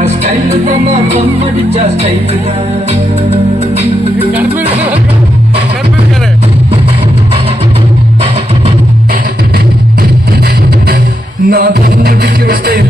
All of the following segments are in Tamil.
எல்லாம் ஸ்டைலு தான் நான் தம் அடிச்சா ஸ்டைலு தான் நான் தம் அடிக்கிற ஸ்டைல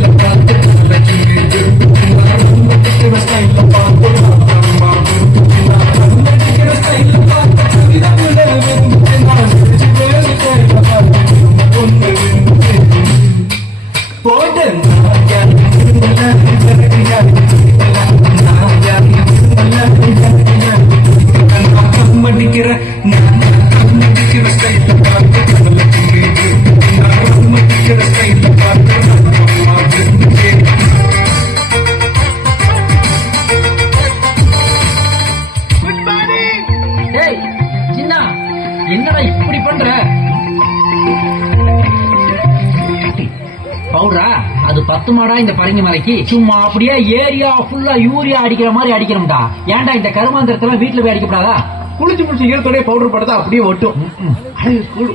என்னடா இப்படி பண்ற? பவுடரா அது பத்து மாடா இந்த பரங்கி மலைக்கு? சும்மா அப்படியே ஏரியா ஃபுல்லா யூரியா அடிக்கிற மாதிரி அடிக்கணும்டா. ஏன்டா இந்த கருமாந்திரத்துல வீட்டுல போய் அடிக்கப்படாதா? குளிச்சு முடிச்சு ஈரத்தோடய பவுடர் படுத்தா அப்படியே ஒட்டும். அழகு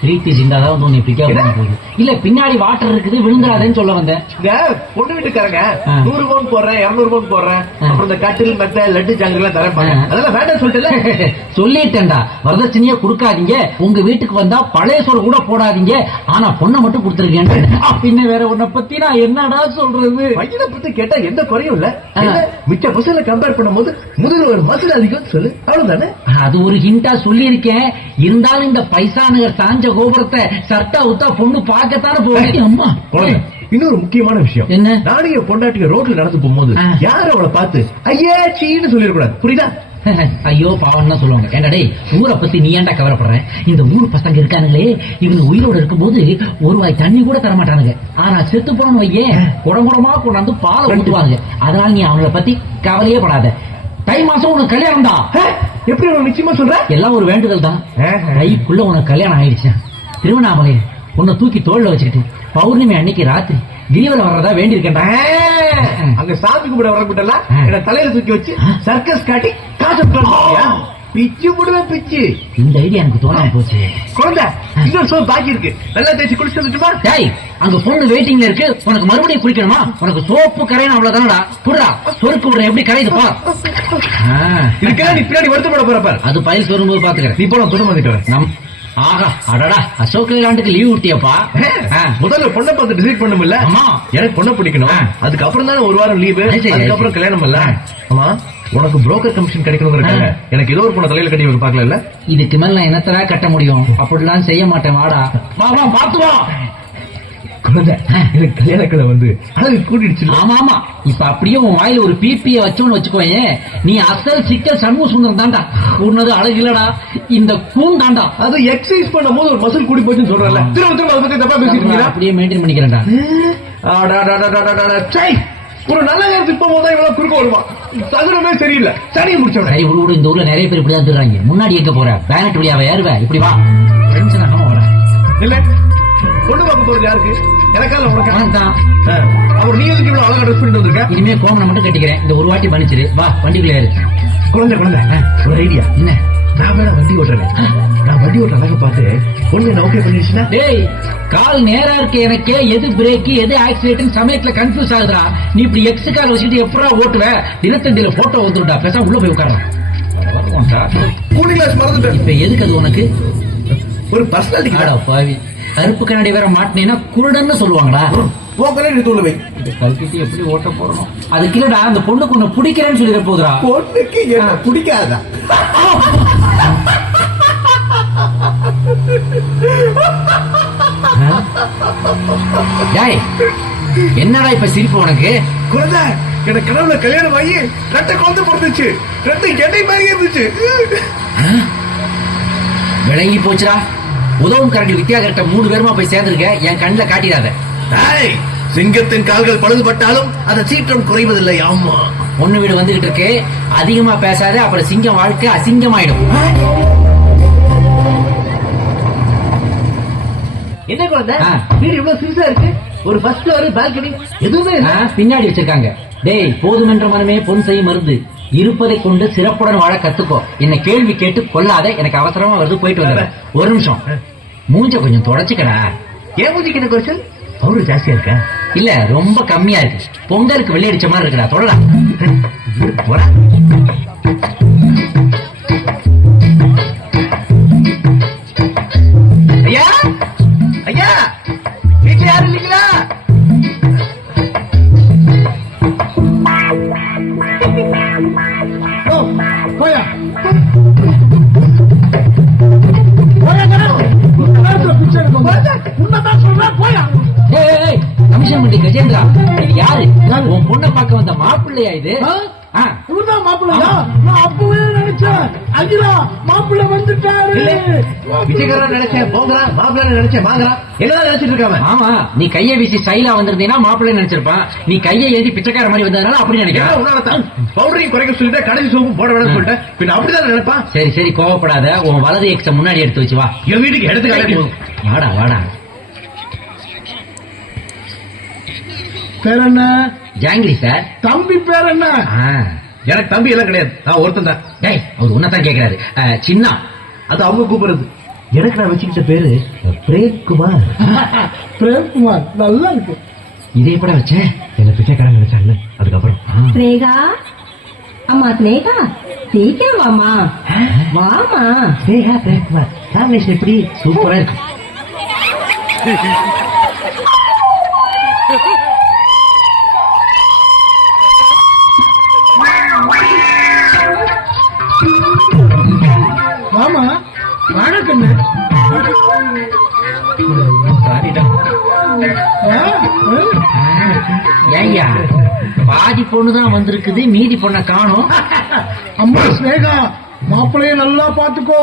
பிரீத்தி சிந்தாதான் வந்து உன்னை பிடிக்காம என்ன? போகுது. இல்ல பின்னாடி வாட்டர் இருக்குது விழுந்துடாதேன்னு சொல்ல வந்தேன். இந்த பொண்ணு வீட்டுக்காரங்க. நூறு பவுன் போடுறேன் இருநூறு பவுன் போடுறேன். அப்புறம் இந்த கட்டில் மெத்த லட்டு ஜாங்கிரி எல்லாம் தரப்பாங்க. அதெல்லாம் வேண்டாம் சொல்லிட்டு சொல்லிட்டேன்டா. வரதட்சணையா கொடுக்காதீங்க. உங்க வீட்டுக்கு வந்தா பழைய சோறு கூட போடாதீங்க. ஆனா பொண்ணை மட்டும் கொடுத்துருக்கேன் பின்ன வேற உன்னை பத்தி நான் என்னடா சொல்றது? பையனை பத்தி கேட்டா எந்த குறையும் இல்ல. மிச்ச பசங்களை கம்பேர் பண்ணும்போது முதல்ல ஒரு மசில் அதிகம். சொல்லு. அவ்வளவுதானே? அது ஒரு ஹிண்டா சொல்லியிருக்கேன். இருந்தாலும் இந்த பைசா நகர் சாஞ்ச கோபுரத்தை சட்டா உத்தா பொண்ணு பார்க்கத்தானே போவேன் அம்மா. குழந்தை, இன்னொரு முக்கியமான விஷயம். என்ன? என் பொண்டாட்டிய ரோட்ல நடந்து போகும்போது. யாரும் அவளை பார்த்து ஐயே சீன்னு சொல்லிடக்கூடாது. புரியுதா? ஐயோ பாவம் தான் சொல்லுவாங்க. ஏன்டா டேய் ஊரை பத்தி நீ ஏன்டா கவலைப்படுற? இந்த ஊர் பசங்க இருக்கானுங்களே இவங்க உயிரோட இருக்கும்போது ஒரு வாய் தண்ணி கூட தர மாட்டானுங்க ஆனா செத்து போனு வையேன் குடம் குடமா கொண்டாந்து பாலை ஊத்துவாங்க. அதனால நீ அவங்கள பத்தி கவலையே படாத. தை மாசம் உனக்கு கல்யாணம் தான். எப்படி நிச்சயமா சொல்ற? எல்லாம் ஒரு வேண்டுதல் தான். கைக்குள்ள உனக்கு கல்யாணம் ஆயிடுச்சு. திருவண்ணாமலை உன்னை தூக்கி தோல்ல வச்சுக்கிட்டு பௌர்ணமி அன்னைக்கு ராத்திரி கிரிவலம் வர்றதா வேண்டியிருக்கேன்டா. ஆ, அங்க சாமி கும்பிட ஆ. என்ன தலையில தூக்கி வச்சு சர்க்கஸ் காட்டி? பிச்சு போடுவேன் பிச்சு. இந்த ஐடியா எனக்கு தோணாம போச்சு. குழந்தை இன்னொரு சோப் பாக்கி இருக்கு. நல்லா தேய்ச்சி குளிச்சு வந்துட்டுமா டேய் அங்க பொண்ணு வெயிட்டிங்ல இருக்கு. உனக்கு மறுபடியும் குளிக்கணுமா? உனக்கு சோப்பு கரையணும் அவ்வளவுதானடா. புடுறா சொருக்கு விடுற எப்படி கரையுது ஆ, இதுக்கெல்லாம் நீ பின்னாடி வருத்தப்பட போற பாரு அது பயில் வரும்போது பாத்துக்கிறேன். நீ போன துணை வந்துட்டு நம் ஆகா அடடா அசோக் லேலாண்டுக்கு லீவ் விட்டியப்பா. முதல்ல பொண்ணை பார்த்து டிசைட் பண்ணுமில்ல ஆமா. எனக்கு பொண்ணை பிடிக்கணும். அதுக்கப்புறம் தானே ஒரு வாரம் லீவு. அதுக்கப்புறம் கல்யாணம் இல்ல? ஆமா. உனக்கு புரோக்கர் கமிஷன் கிடைக்கணுங்கிறக்காக எனக்கு ஏதோ ஒரு பொண்ணை தலையில கட்டி வைக்க பாக்கல இதுக்கு மேல நான் என்னத்தரா கட்ட முடியும்? அப்படிலாம் செய்ய மாட்டேன் வாடா. வா வா பாத்து வா. குழந்தை எனக்கு கல்யாணக்கலை வந்து அழகு கூட்டிடுச்சு ஆமா ஆமா. இப்ப அப்படியே உன் வாயில ஒரு பிபிய வச்சோன்னு வச்சுக்கோயேன் நீ அசல் சிக்கல் சண்முக சுந்தரம் தாண்டா கூடுனது அழகு இல்லடா. இந்த கூன் தாண்டா அது எக்ஸசைஸ் பண்ணும்போது ஒரு மசில் கூடி போச்சுன்னு சொல்றல திரும்ப திரும்ப அதை பத்தி தப்பா பேசிட்டு அப்படியே மெயின்டைன் பண்ணிக்கிறேன்டா! ஒரு நல்ல நேரத்துக்கு போகும்போது இவ்வளவு குறுக்க வருவான் தகுனமே சரியில்லை. சனியை முடிச்சவன. சரி விடு விடு இந்த ஊர்ல நிறைய பேர் இப்படிதான் திருறாங்க முன்னாடி எங்க போற? பேனட் வழியாவ ஏறுவ? இப்படி வா. டென்ஷன் ஆகாம வர இல்ல. பொண்ணு பார்க்க போறது யாருக்கு? எனக்கால உனக்கு தான். ஆ. அப்புறம் நீ எதுக்கு இவ்வளவு அழகா ட்ரெஸ் பண்ணிட்டு வந்திருக்க? இனிமே கோமனை மட்டும் கட்டிக்கிறேன். இந்த ஒரு வாட்டி பண்ணிச்சிரு வா வண்டிக்குள்ள ஏறு. குழந்தை குழந்தை. ஒரு ஐடியா என்ன? நான் வேணா வண்டி ஓட்டுறேன். நான் வண்டி ஓட்டுற அழகை பார்த்து பொண்ணு என்ன ஓகே பண்ணிடுச்சுன்னா? டேய் கால் நேரா இருக்க எனக்கே. எது பிரேக் எது ஆக்சிடென்ட் சமயத்துல கன்ஃபியூஸ் ஆகுதுடா. நீ இப்படி எக்ஸ் கார் வச்சுட்டு எப்படா ஓட்டுவ? தினத்தண்டியில போட்டோ வந்துடுடா பேசாம உள்ள போய் உட்காரலாம். கூலிங் கிளாஸ் மறந்துட்டேன். இப்ப எதுக்கு அது உனக்கு? ஒரு பர்சனாலிட்டி ஆடா பாவி. கருப்பு கண்ணாடி வேற மாட்டினேன்னா குருடன்னு சொல்லுவாங்களா? போக்கலே எடுத்து உள்ள வை. இந்த கல்கிட்டு எப்படி ஓட்ட போறோம் அதுக்கு இல்லடா அந்த பொண்ணுக்கு உன்னை பிடிக்கிறேன்னு சொல்லிட போதுடா பொண்ணுக்கு என்ன பிடிக்காதா? டேய் என்னடா இப்ப சிரிப்பு உனக்கு? குழந்தை எனக்கு கனவுல கல்யாணம் ஆகி ரெட்டை குழந்தை பிறந்துச்சு. ரெட்டை எண்ணெய் மாதிரி இருந்துச்சு. விளங்கி போச்சுடா. உதவும் கரண்டி வித்தியாகிட்ட மூணு பேருமா போய் சேர்ந்திருக்க? என் கண்ணுல காட்டிடாத. டேய், சிங்கத்தின் கால்கள் பழுதுபட்டாலும் அந்த சீற்றம் குறைவதில்லை. ஆமா. பொண்ணு வீடு வந்துகிட்டு இருக்கு. அதிகமா பேசாத அப்புறம் சிங்கம் வாழ்க்கை அசிங்கமாயிடும். என்ன குழந்தை. வீடு இவ்வளவு சிறுசா இருக்கு. ஒரு ஃபர்ஸ்ட் ஃப்ளோர் பால்கனி எதுவுமே பின்னாடி வச்சிருக்காங்க. டேய் போதுமென்ற மனமே பொன் செய்யும் மருந்து. இருப்பதை கொண்டு சிறப்புடன் வாழ கத்துக்கோ. என்ன கேள்வி கேட்டு கொல்லாத. எனக்கு அவசரமா வருது போயிட்டு வந்துடுறேன் ஒரு நிமிஷம். மூஞ்ச கொஞ்சம் தொடச்சுக்கடா. ஏன் மூஞ்சிக்கு என்ன குறைச்சல்? பவுடர் ஜாஸ்தியா இருக்கா? இல்ல ரொம்ப கம்மியா இருக்கு. பொங்கலுக்கு வெள்ளை அடிச்ச மாதிரி இருக்குடா. தொடடா பண்ணி கஜேந்திரா இது யாரு? உன் பொண்ணை பார்க்க வந்த மாப்பிள்ளையா இது? மாப்பிள்ளையா? நான் அப்பவே நினைச்சேன். அகிலா மாப்பிள்ளை வந்துட்டாரு. விஜயகரன் நினைச்சேன். போங்கறான் மாப்பிள்ளை நினைச்சேன். வாங்குறான் என்னதான் நினைச்சிட்டு இருக்காம ஆமா. நீ கைய வீசி ஸ்டைலா வந்திருந்தீங்கன்னா மாப்பிள்ளை நினைச்சிருப்பான். நீ கையை ஏந்தி பிச்சைக்கார மாதிரி வந்ததுனால அப்படி நினைக்கிறேன். உன்னாலதான் பவுடரையும் குறைக்க சொல்லிட்டு கடைசி சோப்பும் போட வேணாம்னு சொல்லிட்டேன். பின்ன அப்படிதான் நினைப்பான்? சரி சரி கோவப்படாத. உன் வலது எக்ஸ முன்னாடி எடுத்து வச்சு வா என் வீட்டுக்கு போதும். வாடா வாடா. பேர் என்ன ஜாங்கிரி சார். தம்பி பேர் என்ன ஆ. எனக்கு தம்பி எல்லாம் கிடையாது. நான் ஒருத்தன் தான். டேய் அவர் உன்னதான் கேக்குறாரு. ஆ, சின்னா. அது அவங்க கூப்பிடுறது. எனக்கு நான் வச்சுக்கிட்ட பேரு பிரேம்குமார் பிரேம்குமார் நல்லா இருக்கு. இதே கூட வச்சேன் என்ன பிச்சைக்காரன் நினைச்சாங்கல்ல அதுக்கப்புறம். ஆ. ஸ்னேகா? அம்மா ஸ்னேகா? சீக்கிரம் வாமா வாமா ஸ்னேகா பிரேம்குமார் காம்பினேஷன் எப்படி? சூப்பரா இருக்கு. ஏய்யா பாதி பொண்ணு தான் வந்திருக்குது மீதி பொண்ணை காணும். அம்மா ஸ்னேகா மாப்பிள்ளைய நல்லா பாத்துக்கோ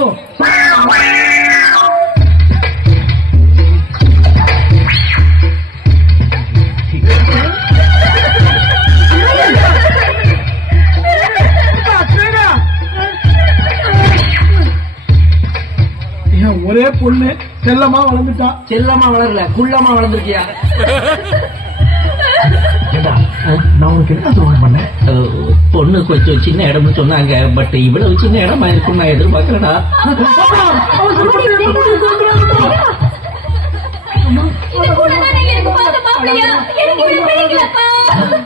என் ஒரே பொண்ணு. செல்லமா வளர்ந்துட்டா? செல்லமா வளரல குள்ளமா வளர்ந்துருக்கியா? நான் உனக்கு என்ன துரோகம் பண்ணேன்? அஹ், பொண்ணு கொஞ்சம் சின்ன இடம்னு சொன்னாங்க பட் இவ்வளவு சின்ன இடமா இருக்கும் நான்.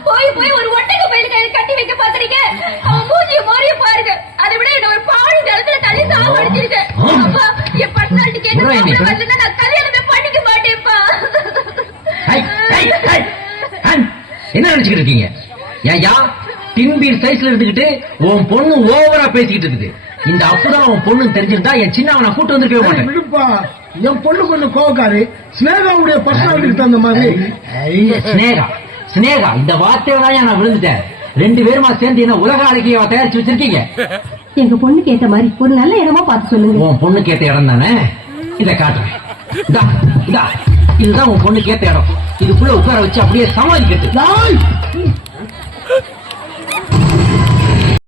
போய் போய் ஒரு ஒட்டக பையலுக்கு எனக்கு கட்டி வைக்க பாக்குறீங்க அவன் மூஞ்சிய மோரிய பாருங்க அதை விட என்ன ஒரு பாழி நிலத்துல தள்ளி சாவடிச்சிருக்க அப்பா என் பர்சனாலிட்டி கேட்டு என்ன மாப்பிள்ளை இது? வரலன்னா நான் கல்யாணமே பண்ணிக்க மாட்டேன்ப்பா ஹை, ஹை, ஹை. ஹன், என்ன நினைச்சுக்கிட்டு இருக்கீங்க. ஏயா டின்பீர் சைஸ்ல இருந்துகிட்டு உன் பொண்ணு ஓவரா பேசிக்கிட்டு இருக்குது. இந்த அப்புதான் உன் பொண்ணு தெரிஞ்சிருந்தா என் சின்னவனை கூட்டு வந்திருக்கவே மாட்டேன். விடுப்பா. என் பொண்ணு கொஞ்சம் கோவக்காரி. ஸ்னேகாவுடைய பர்சனாலிட்டிக்கு தகுந்த மாதிரி. ஸ்னேகா ஸ்னேகா இந்த வார்த்தையை தான் நான் விழுந்துட்டேன்? ரெண்டு பேருமா சேர்ந்து என்ன உலக அழகிய தயாரிச்சு வச்சிருக்கீங்க? எங்க பொண்ணுக்கு ஏத்த மாதிரி ஒரு நல்ல இடமா பார்த்து சொல்லுங்க. உன் பொண்ணு கேட்ட இடம் தானே? இத காட்டுறேன். இதா, இதா. இதுதான் உன் பொண்ணு கேட்ட இடம். இதுக்குள்ள உட்கார வச்சு அப்படியே சமாளிக்கிறது.